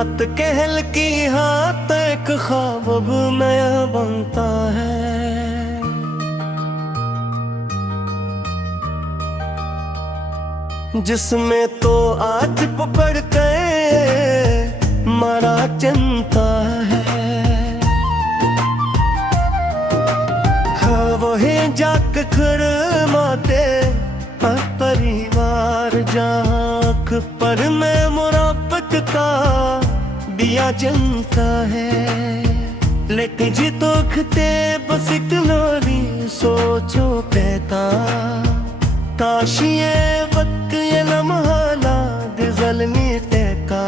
रात कहल की हाथ एक ख्वाब अब नया बनता है। जिसमें तो आज पकड़ के मरा चिंता है। वही जाक खर माते परिवार जाक पर मैं मुराबत का दिया जलता है। लेकिन जी तो खते बस इतनी सोचो कहता काश ये वक्त ये लम्हा दिजलनी तहका।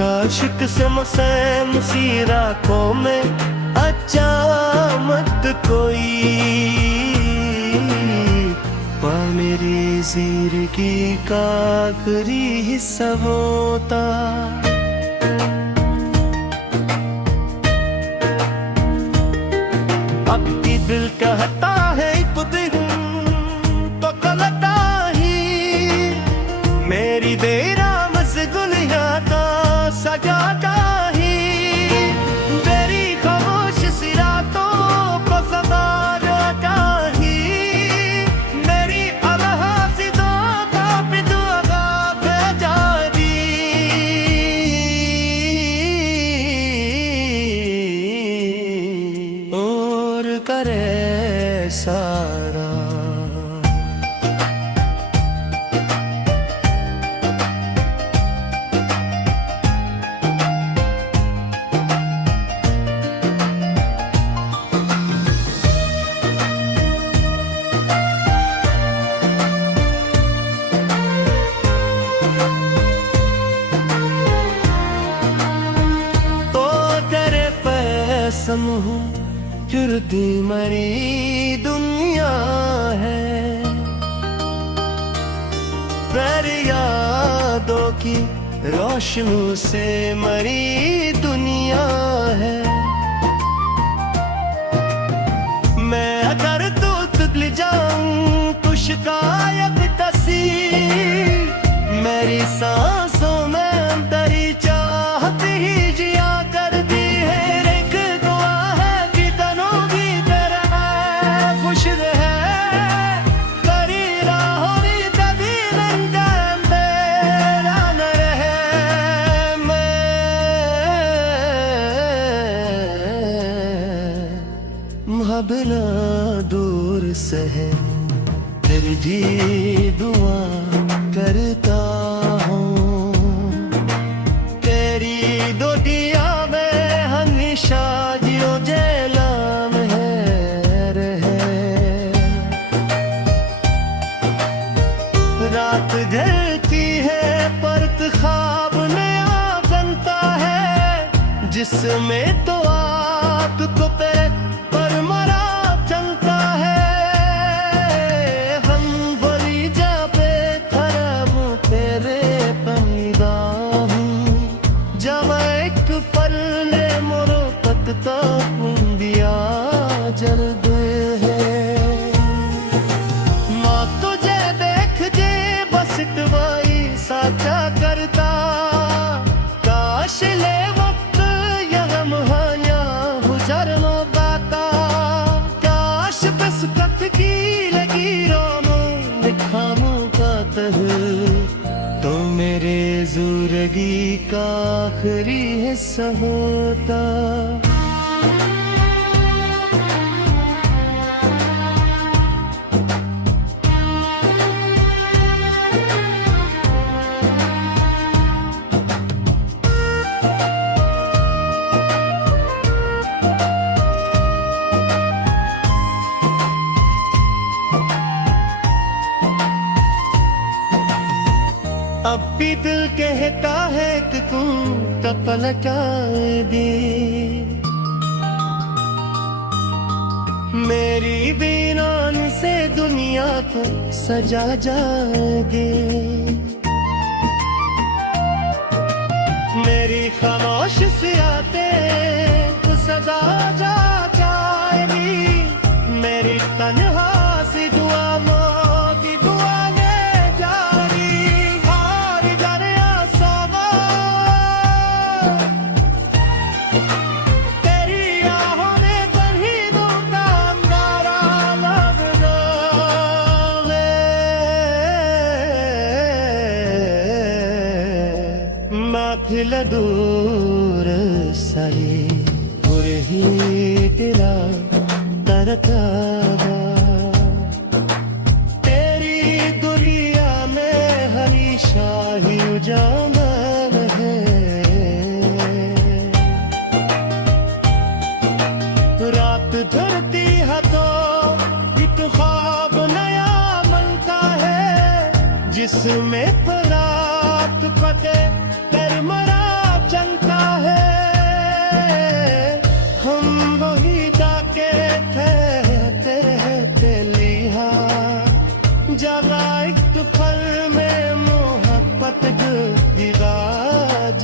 काश किस्म से मुसीरा को में अच्छा मत कोई मेरी जिंदगी का आखिरी हिस्सा होता। अब भी दिल कहता है तो दिन तो गलता ही मेरी बेराम से गुलिया का सजाता ही। मेरी खामोश सी रातों को सवारता ही। करे सारा तो तेरे पैसम हूँ गिरती मरी दुनिया है। तेरी यादों की रोशनी से मरी दुनिया है। मैं अगर तो तुगल जाऊं तो शिकायत तसी मेरी सांसों में अंतरी चाहत ही जिया कर दी है। एक दुआ है कि तनों की तरह खुश रहे करी राहों कभी रंजन मेरा न रहे। मैं मुहब्बला दूर से है तेरी जी दुआ करता हूँ। तेरी दोटिया में हमेशा जियो जेलाम है रहे। रात ढलती है परत ख्वाब नया बनता है। जिसमें तो आपको पे पर मरा चलता है। हम बोली जा पे खराब तेरे पैदा हूँ। जब एक पल ले मोरो तकता दिया जल्द है। माँ तुझे देख जे बस इतवाई साचा करता। काश ले वक्त यह मुहानिया गुजरनो बाता। काश बस कथ की लगी रोमो दिखामो का तह तो मेरे जिंदगी का आखिरी हिस्सा होता। अब भी दिल कहता है कि तू पलटा दे। मेरी बीनान से दुनिया को सजा जाएगी। मेरी खामोश सी आते तो सदा जा जाएगी। मेरी तन्हा सी दुआ की दुआ ले जारी। हार दरिया सवा दिल दूर सारी तेरा तरता तेरी दुनिया में हमेशा ही उजाला है। रात धरती है तो एक ख्वाब नया बनता है, जिसमें रात फते मरा चलता है। हम वही जाके थे लिया जगा एक पल में मोहब्बत दिवा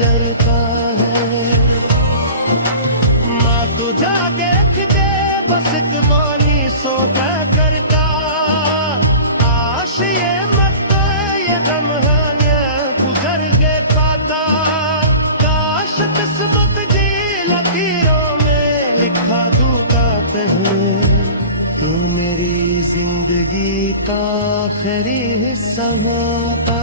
जलता है। माँ तू जागे दे बस एक बोली सोता करता आश ये मत ये गम है गुजर गए पाता। काश किस्मत जी लकीरों में लिखा दूंगा पहले तू मेरी जिंदगी का आखिरी हिस्सा होता।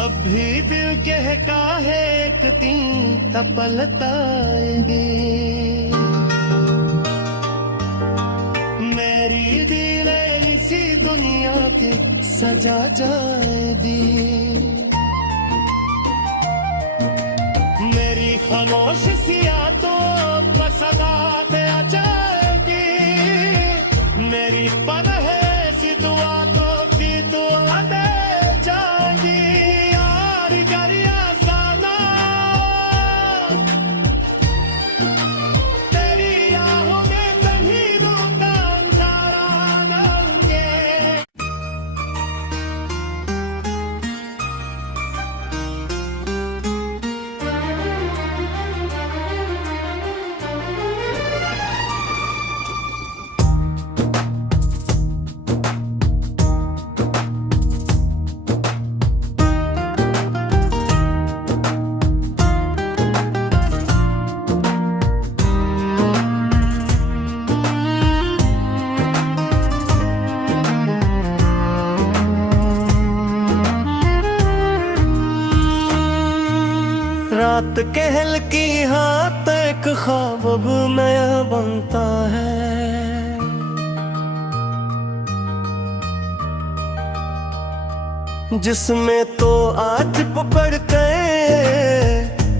अभी दिल कहता है एक दिन तपलताएंगे, मेरी दिल इसी दुनिया के सजा जाएगी। मेरी खामोश सिया तो पसदा दे जाएगी, मेरी पर है सी दुआ तो भी दुआ दे जाएगी। रात के हल्की हाथ एक ख्वाब अब नया बनता है। जिसमें तो आज पकड़ के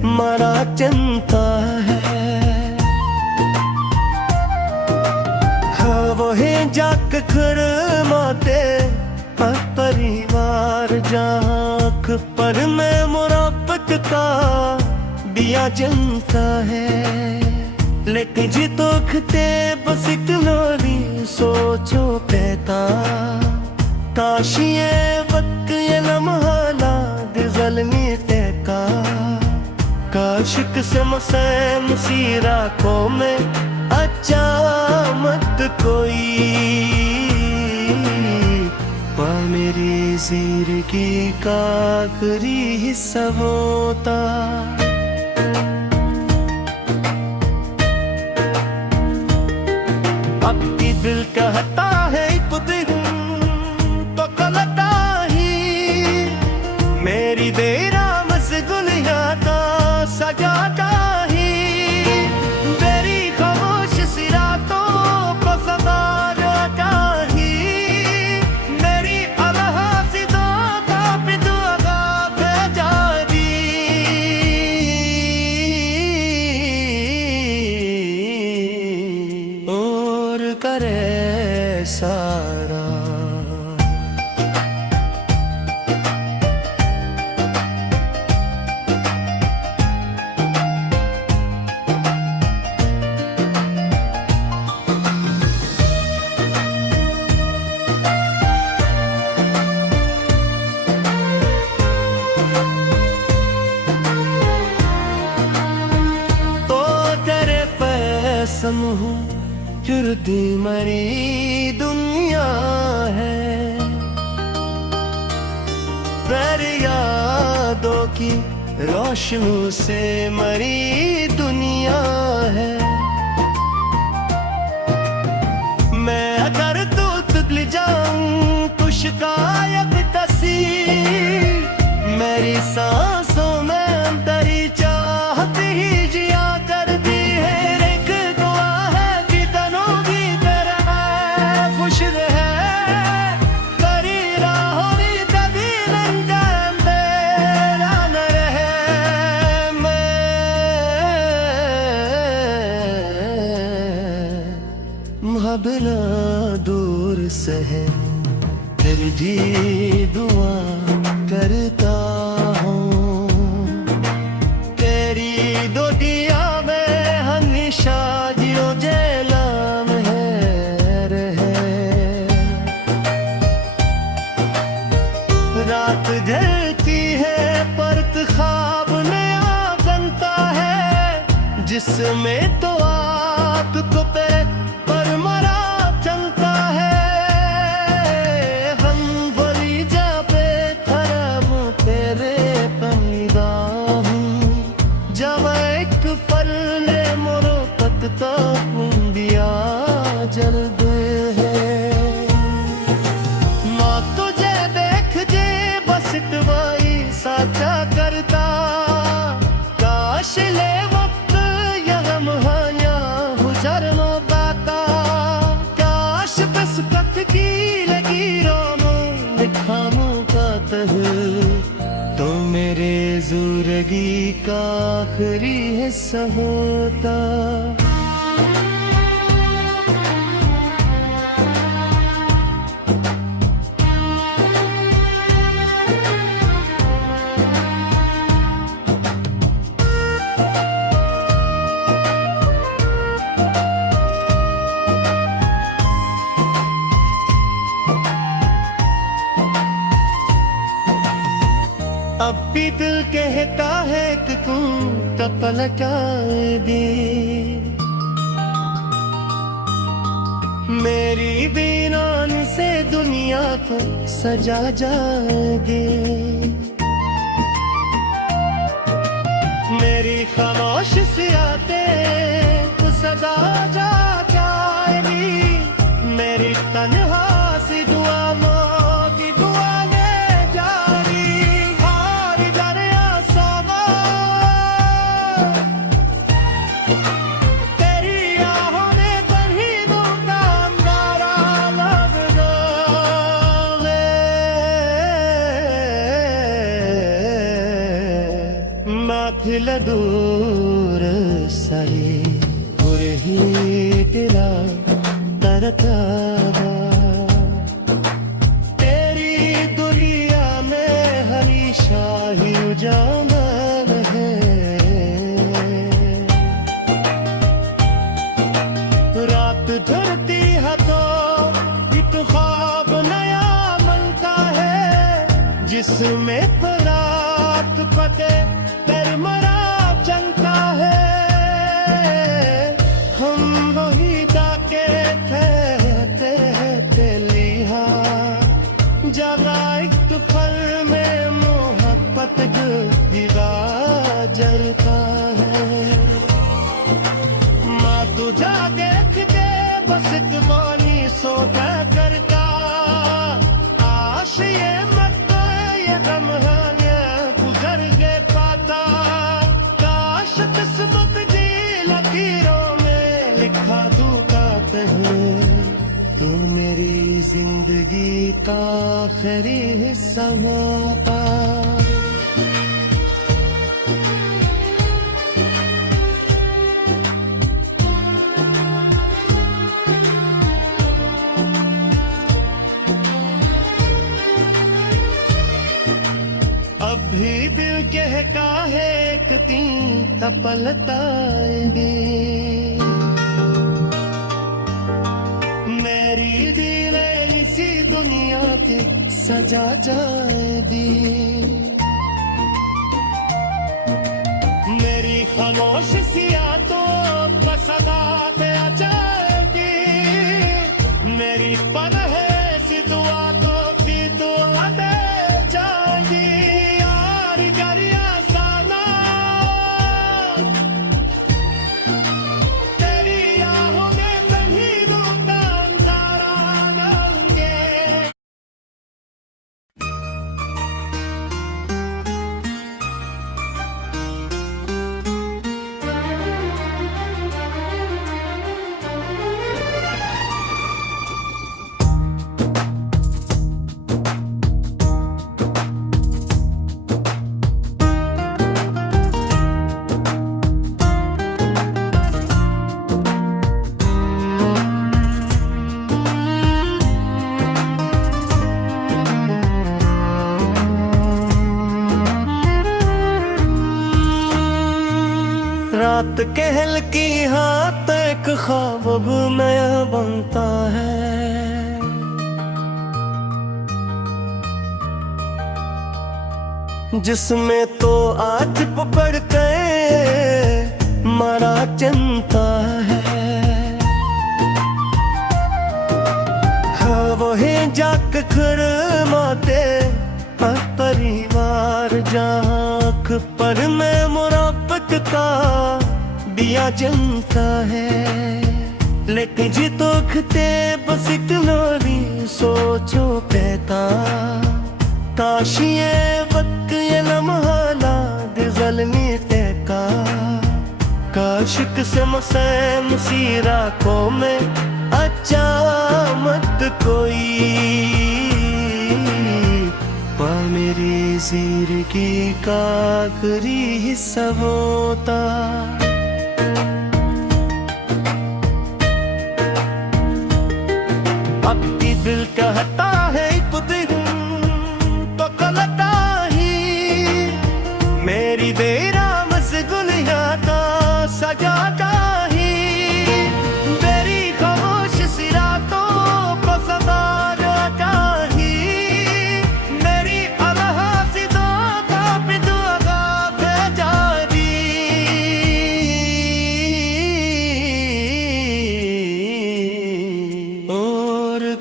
मरा चिंता है। हाँ वही जाके खड़माते परिवार जहाँ पर में मुराबत का दिया जलता है। लेके जी तो खते बस एक लोरी सोचो कहता काश ये वक्त ये लम्हा दिजलनी टेका। काश किस्म से मुसीरा को में अच्छा मत कोई मेरी जिंदगी का आखिरी हिस्सा होता। अब भी दिल कहता है एक दिन तो कलता ही, मेरी देरा मसगुलिया का सजाता ही। मेरी खामोश सिरा तो पसंदा जाता ही, करे सारा तो तेरे पैसम हूँ चुरती मरी दुनिया है। फिर यादों की रोशनों से मरी दुनिया है। मैं अगर तू तुतल जाऊं तो शिकायत तसी, मेरी सांसों में अंतरी चाहत ही जिया करती है। एक दुआ है कि तनों की तरह खुश रहे, करी राहों में कभी लंगा अंधेरा न रहे। मुहाबला दूर से है फिर भी दुआ करता हूँ, तेरी दुनिया में हमेशा जियो जलाम है रहे। रात ढलती है परत ख्वाब नया बनता है, जिसमें तो आपको पे पर मरा चलता है। हम बोली जा पे खराब तेरे पनीदा हूँ, जब एक पल ने मोरो तकता दिया जल्द है। माँ तुझे देख जे बस इतवाई साचा करता, काश ले वक्त यह मुहानिया गुजरनो पाता। काश बस कथ की लकीरों में लिखामों का तह, तो मेरे ज़िंदगी का आखिरी हिस्सा होता। अब भी दिल कहता है कि तू पलटा दे, मेरी बीनान से दुनिया को सजा जाएगी। मेरी खामोश सी आते तो सदा जा जाएगी, मेरी तन्हा सी दुआ की दुआ दूर सही ही तेरा तरकादा, तेरी दुनिया में हमेशा ही उजाला है। रात ढलती है तो एक ख्वाब नया बनता है, जिसमें रात पते पर मरा चलता है। हम वही जाके थे लिहा जगा एक पल में मोहब्बत दीवा जलता है। माँ तू जागे दे बस तुम्हारी सोता करता, आश ये मत ये गम गुजर गए पाता। काश किस्मत जी लकीरों में लिखा दूंगा तू मेरी जिंदगी का आखिरी हिस्सा होता। अभी दिल कहता है एक दिन तपलताएगी, मेरी दिल इसी दुनिया के सजा जाएगी। मेरी खामोश सी आंखों पर सदा पे आ जाएगी, मेरी पनाह सी दुआ को भी दुआ दे जाएगी। यार जरिया साना रात के हल्की हाथ एक ख्वाब अब नया बनता है। जिसमें तो आज पकड़ के मारा चिंता है। हाँ वही जाके खड़माते परिवार जहाँ पर में मुराबत का दिया जलता है। लेकिन जी तो खते बस इतनी सोचो कहता काश ये वक्त ये लम्हा ना दिजलनी का। काश किस्म से मुसीरा को में अच्छा मत कोई मेरी जिंदगी का आखिरी हिस्सा होता। अब भी दिल कहता है एक दिन तो कलता ही मेरी बेराम से गुलिया का सजाता ही। मेरी खामोश सी रातों को सवारता ही।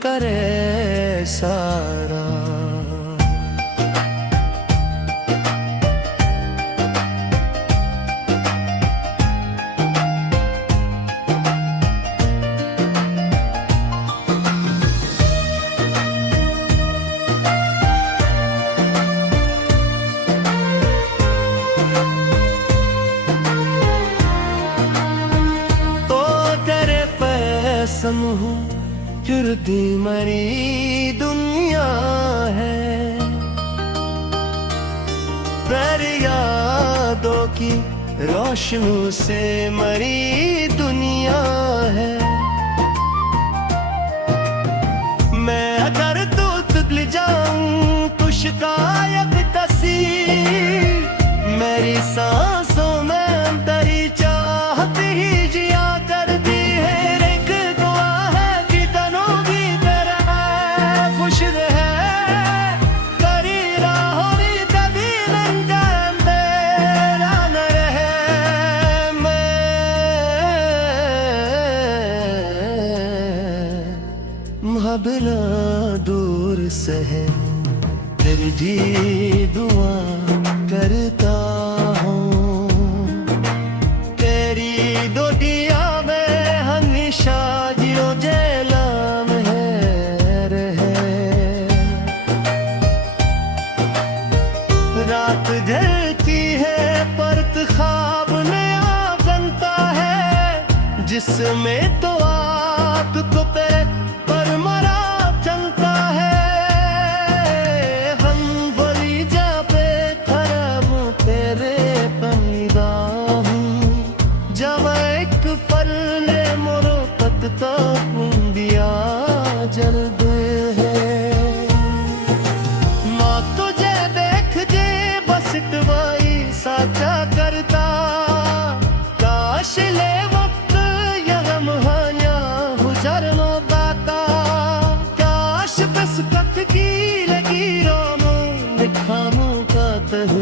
करे सारा तो तेरे पैसम हूँ गिरदी मरी दुनिया है। तेरी यादों की रोशनी से मरी दुनिया है। मैं अगर तू तुगल जाऊं तो शिकायत तसी मेरी सांसों में तेरी चाहत ही जिया करती है। एक दुआ है कि तनों की तरह खुश रहे करी राहों कभी लंगा मेरा न रहे। मैं मुहब्बला दूर से है तेरी जी दुआ करता हूँ। तेरी दोटिया में हमेशा जियो जेलाम है रहे। रात ढलती है परत ख्वाब नया बनता है। जिसमें तो आग को तेरे पर मरा चलता है। जल दे है माँ तुझे देख जे बस टवाई साचा करता। काश ले वक्त यह महान्या गुजरनो बाता। काश बस कथ की लगी रोनो दिखामों का तह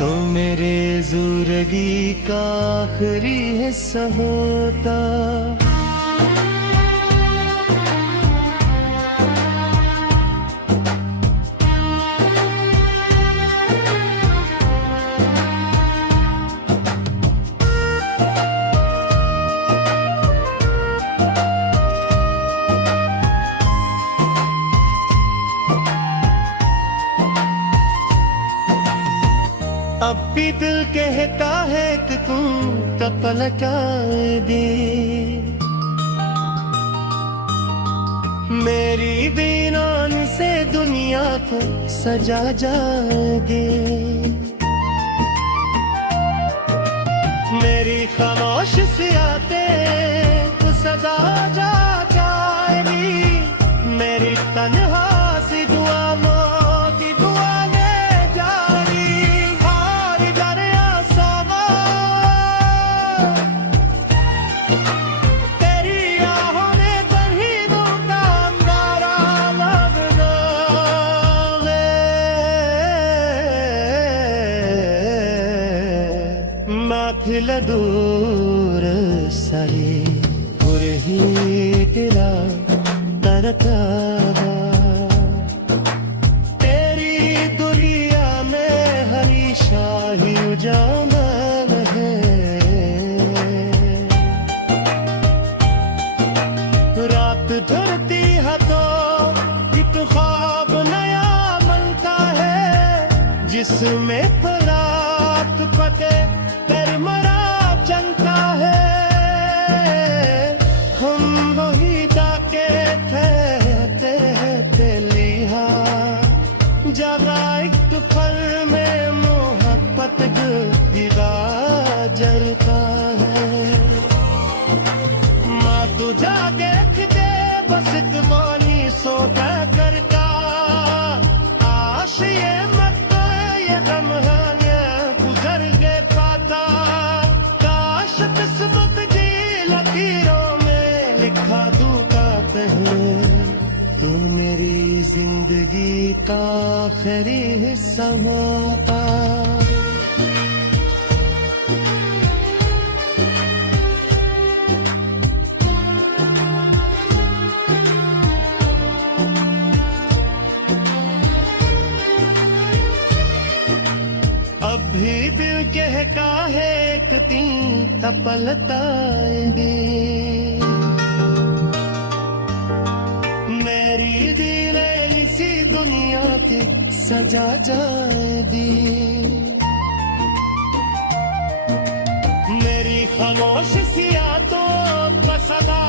तो मेरे जिंदगी का आखिरी हिस्सा होता। अब भी दिल कहता है कि तू तो पलटा दे। मेरी बीनान से दुनिया को सजा जाएगी। मेरी खामोश सी आते तो सजा जा जाएगी। मेरी तन्हा सी दुआ की दुआ ले जाएगी। दिल दूर सही पुरहीटिला तरकादा तेरी दुनिया में हरी शाही उजामा है रात ढलती है तो एक ख्वाब नया बनता है जिसमें रात पते मरा चलता है हम वही जाके ठहरते लिया जरा एक पल में मोहब्बत गिरा जलता है माँ तू जागे दे बस तुम्हारी सोता करता आश ये मत ये गम गुजर गए पाता काश किस्मत जी लकीरों में लिखा दूंगा पहले तू मेरी जिंदगी का आखिरी हिस्सा होता अभी दिल कहता है एक तीन तपलताएंगे मेरी दिल इसी दुनिया के सजा जाएगी मेरी खामोश सिया तो बसदा